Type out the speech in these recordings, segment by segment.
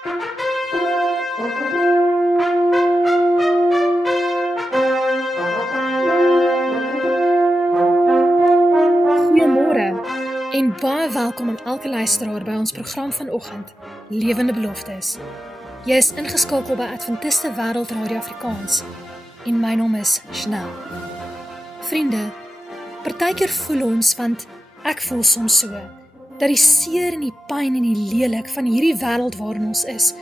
Goeiemôre en baie welkom aan elke luisteraar by ons program vanoggend, Lewende Beloftes. Jy is ingeskakel by Adventiste Wêreld Radio Afrikaans en my naam is Chanel. Vriende, partykeer voel ons, want ek voel soms so, dat die seer en die pyn en die lelik van hierdie wêreld waarin ons is,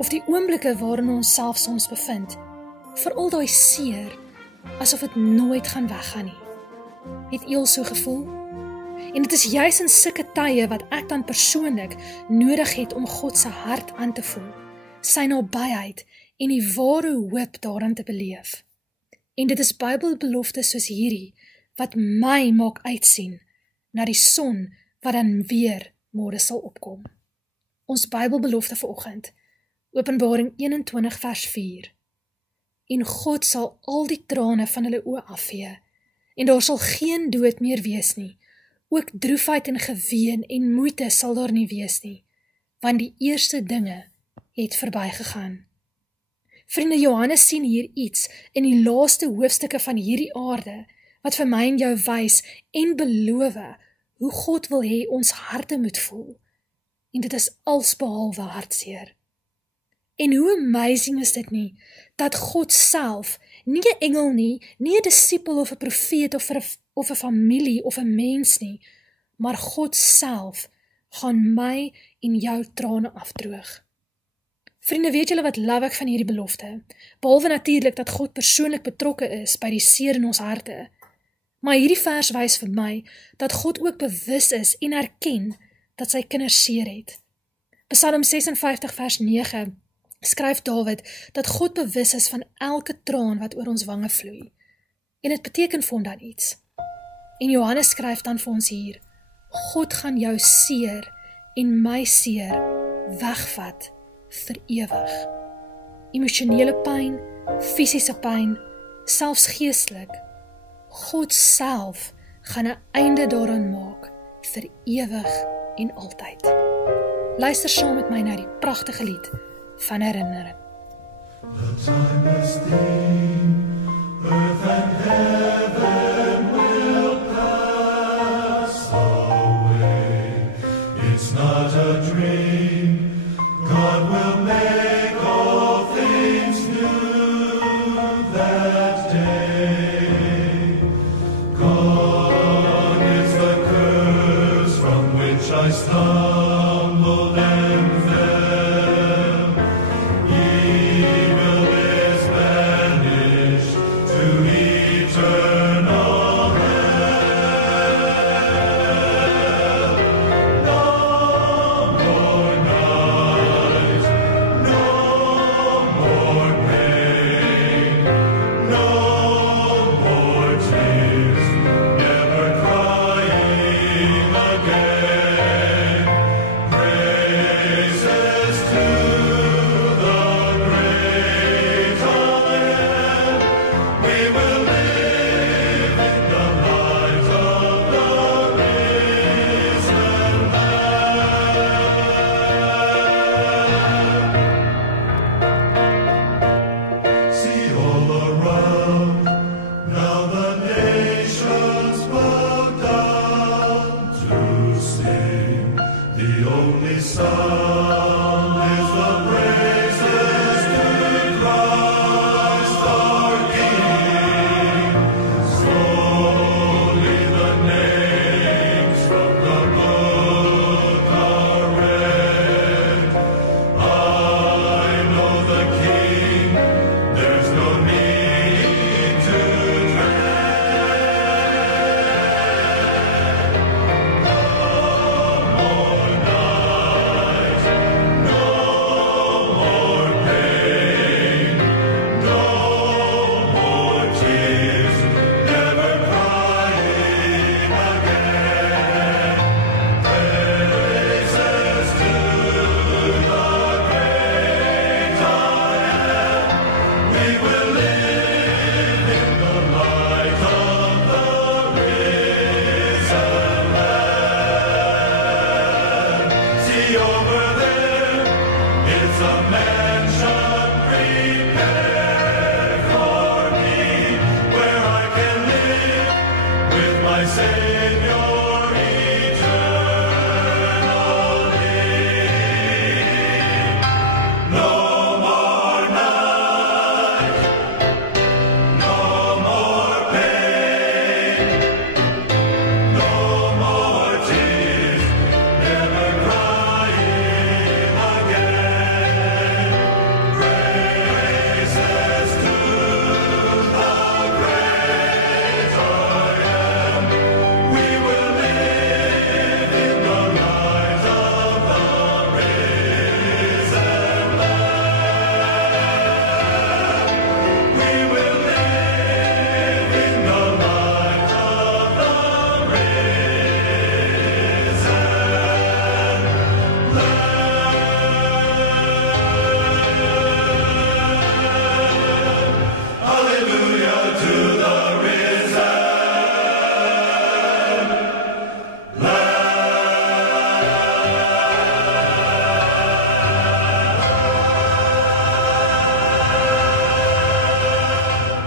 of die oomblikke waarin ons self soms bevind, veral daai seer, asof dit nooit gaan weggaan nie. Het jy al so gevoel? En dit is juis in sulke tye wat ek dan persoonlik nodig het om God se hart aan te voel, sy nabyheid en die ware hoop daarin te beleef. En dit is Bybelbeloftes soos hierdie, wat my maak uitsien na die son wat dan weer môre sal opkom. Ons Bybelbelofte vanoggend, Openbaring 21 vers 4. En God sal al die trane van hulle oë afvee, en daar sal geen dood meer wees nie, ook droefheid en geween en moeite sal daar nie wees nie, want die eerste dinge het verbygegaan. Vriende, Johannes sien hier iets in die laaste hoofstukke van hierdie aarde, wat vir my en jou wys en beloof hoe God wil hê ons harte moet voel. En dit is alsbehalwe hartseer. En hoe amazing is dit nie, dat God self, nie 'n engel nie, nie 'n disipel of 'n profeet of 'n familie of 'n mens nie, maar God self gaan my en jou trane afdroog. Vriende, weet julle wat love ek van hierdie belofte? Behalwe natuurlik dat God persoonlik betrokke is by die seer in ons harte. Maar hierdie vers wys vir my dat God ook bewus is en erken dat sy kinders seer het. Psalm 56 vers 9 skryf Dawid dat God bewus is van elke traan wat oor ons wange vloei. En dit beteken vir hom dan iets. En Johannes skryf dan vir ons hier, God gaan jou seer en my seer wegvat vir ewig. Emosionele pyn, fisiese pyn, selfs geestelik. God self gaan 'n einde daaraan maak vir ewig en altyd. Luister saam met my na die pragtige lied van herinnering. The timeless thing, earth and heaven will pass away. It's not a dream, God will make all things new that day. Gone is the curse from which I stumbled and fell. Evil is banished to eternity.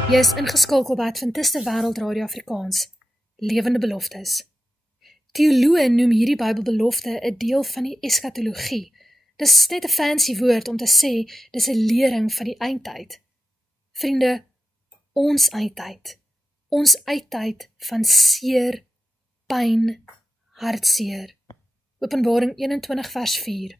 Jy is ingeskakel by Adventiste Wêreldradio Afrikaans, Lewende Beloftes. Teoloë noem hierdie Bybelbelofte 'n deel van die eskatologie. Dis net 'n fancy woord om te sê, dis 'n lering van die eindtyd. Vriende, ons eindtyd van seer, pyn, hartseer. Openbaring 21 vers 4.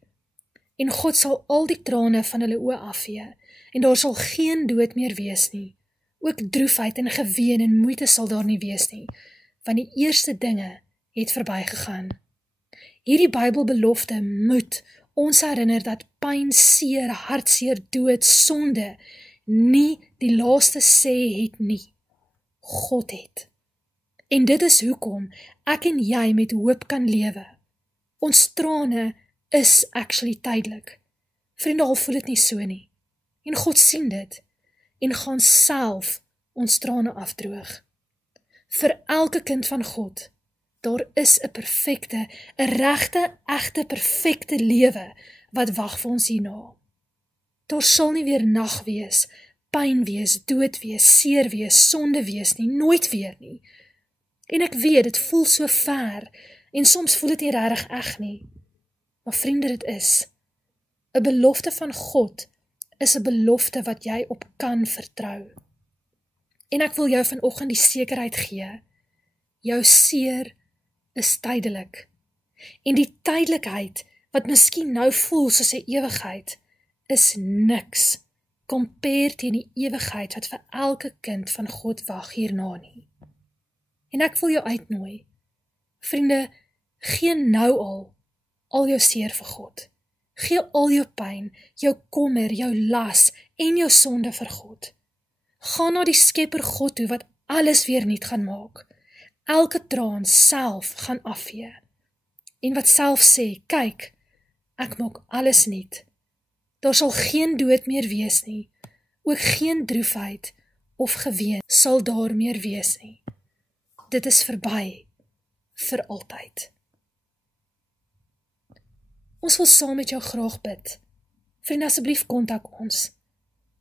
En God sal al die trane van hulle oë afvee, en daar sal geen dood meer wees nie. Ook droefheid en geween en moeite sal daar nie wees nie, want die eerste dinge het verbygegaan. Hierdie Bybelbelofte moet ons herinner dat pyn, seer, hartseer, dood, sonde nie die laaste sê het nie. God het. En dit is hoekom ek en jy met hoop kan lewe. Ons trane is actually tydelik. Vriende, al voel dit nie so nie. En God sien dit en gaan self ons trane afdroog. Vir elke kind van God, daar is 'n perfekte, 'n regte, egte, perfekte lewe wat wag vir ons hierna. Daar sal nie weer nag wees, pyn wees, dood wees, seer wees, sonde wees nie, nooit weer nie. En ek weet, dit voel so ver, en soms voel dit nie regtig eg nie. Maar vriende, dit is. 'n belofte van God is 'n belofte wat jy op kan vertrou. En ek wil jou vanoggend die sekerheid gee, jou seer is tydelik. En die tydelikheid, wat miskien nou voel soos 'n ewigheid, is niks, compare teen die ewigheid wat vir elke kind van God wag hierna nie. En ek wil jou uitnooi, vriende, gee nou al jou seer vir God. Gee al jou pyn, jou kommer, jou las en jou sonde vir God. Ga na die Skepper God toe wat alles weer nuut gaan maak. Elke traan self gaan afvee. En wat self sê, kyk, ek maak alles nuut. Daar sal geen dood meer wees nie, ook geen droefheid of geween sal daar meer wees nie. Dit is verby, vir altyd. Ons wil saam met jou graag bid. Vriende, asseblief kontak ons.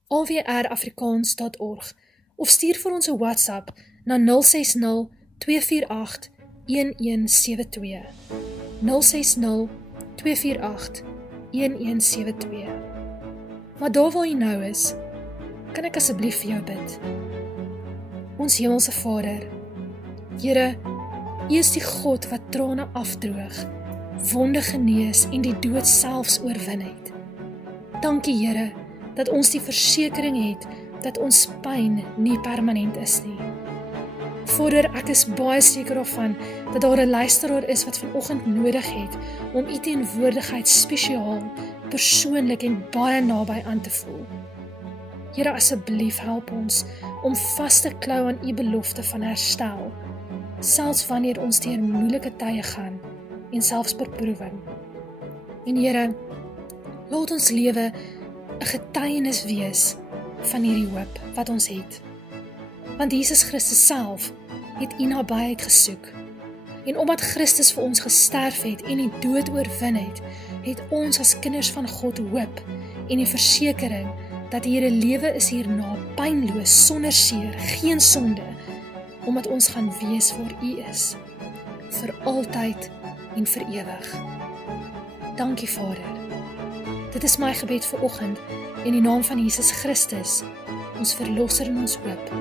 awrafrikaans.org of stuur vir ons 'n WhatsApp na 060 248 1172. 060 248 1172. Maar daar waar jy nou is, kan ek asseblief vir jou bid. Ons hemelse Vader, Here, U is die God wat trane afdroog, wonde genees en die dood selfs oorwin het. Dankie Here, dat ons die versekering het, dat ons pyn nie permanent is nie. Vader, ek is baie seker daarvan, dat daar 'n luisteraar is wat vanoggend nodig het, om U teenwoordigheid spesiaal, persoonlik en baie naby aan te voel. Here, asseblief help ons, om vas te klou aan U belofte van herstel, selfs wanneer ons deur moeilike tye gaan, en selfs beproewing. En Here, laat ons lewe 'n getuienis wees van hierdie hoop wat ons het. Want Jesus Christus self het U nabyheid gesoek. En omdat Christus vir ons gesterf het en die dood oorwin het, het ons as kinders van God hoop en die versekering dat hier 'n lewe is hierna, pynloos, sonder seer, geen sonde, omdat ons gaan wees waar U is, vir altyd en vir ewig. Dankie Vader. Dit is my gebed vir oggend in die naam van Jesus Christus, ons verlosser en ons hoop.